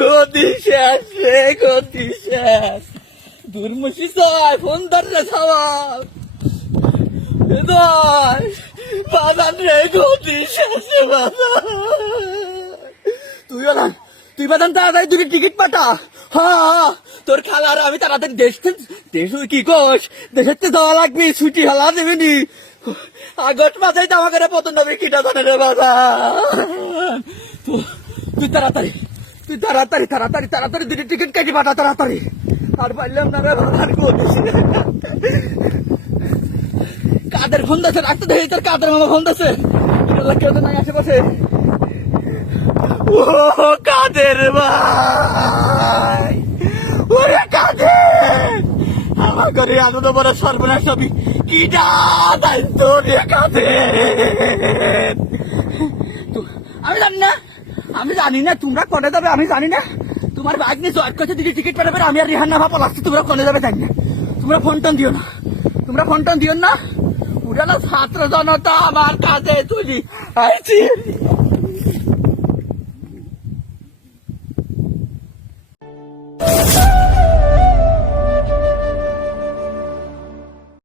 গতি শেষ রে গতি শেষ। দুর্মুষি চাই, ফোন ধর রে সবাই বাজান রে গতি শেষ রে বাজান তুই বাদান তুই বাদান তাড়াতাড়ি দুটি টিকিট পাঠা। হ্যাঁ তোর খেলার আমি তাড়াতাড়ি দেশ দেশ কি কোষ? দেশের যাওয়া লাগবে, ছুটি হলা দেবে নি। আগস্ট মাসে তো আমাকে পতন হবে, কিটা জানে রে বাজান তুই তাড়াতাড়ি তুই তাড়াতাড়ি তাড়াতাড়ি তাড়াতাড়ি দুটি টিকিট কেটে পাঠা, তাড়াতাড়ি। আর পারলাম না রে বাজার করিস কাদের ফোন দিচ্ছে রাখতে দেখি তোর কাদের মামা ফোন দিচ্ছে কেউ তো নাই আশেপাশে। ও কাদের ভাই? ওরে কাদের? আমার ঘরে আনন্দ বড় সর্বনাশ সবই কি দায়িত্ব রে কাদের? আমি জানি না। আমি জানি না, তোমরা কনে যাবে, আমি জানি না। তোমার বাইক নিয়ে জয়ের কাছে দিকে টিকিট পাঠাবে আমি আর রিহান না লাগছে তোমরা কনে যাবে, জানি না। তোমরা ফোন টোন দিও না। তোমরা ফোন টোন দিও না। পুরানো ছাত্র জনতা আমার কাছে তুলি। আইছি